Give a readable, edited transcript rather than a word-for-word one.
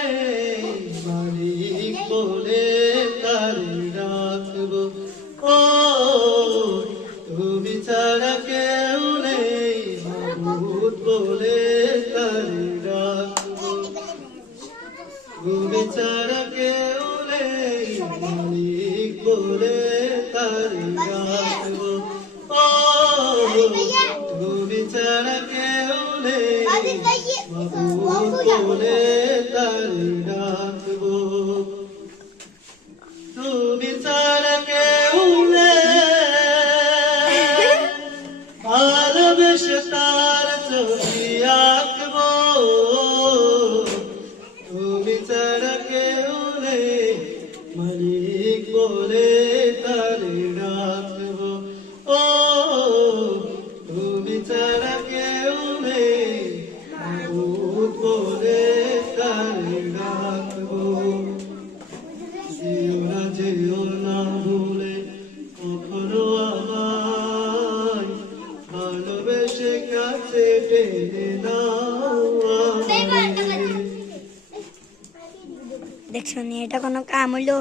হলে মালিক বলে তারে ডাকবো। ও তুমি ছাড়া কেউ নেই মাবুদ বলে তারে ডাকবো। তুমি ছাড়া কেউ নেই মালিক বলে তারে ডাকবো। ও তুমি ছাড়া কেউ নেই মাবুদ বলে তারে ডাকবো। তুমি ছাড়া কেউ নেই ভালোবেসে তার ছবি আঁকবো। তুমি ছাড়া কেউ নেই মালিক বলে তারে ডাকবো। ও তুমি ছাড়া কেউ নেই মাবুদ বলে তারে ডাকবো। যেও না ভুলে কখনো আমায় ভালোবেসে কাছে টেনে নাও আমায়। দেখছো নি এটা কোনো কাম হইলো?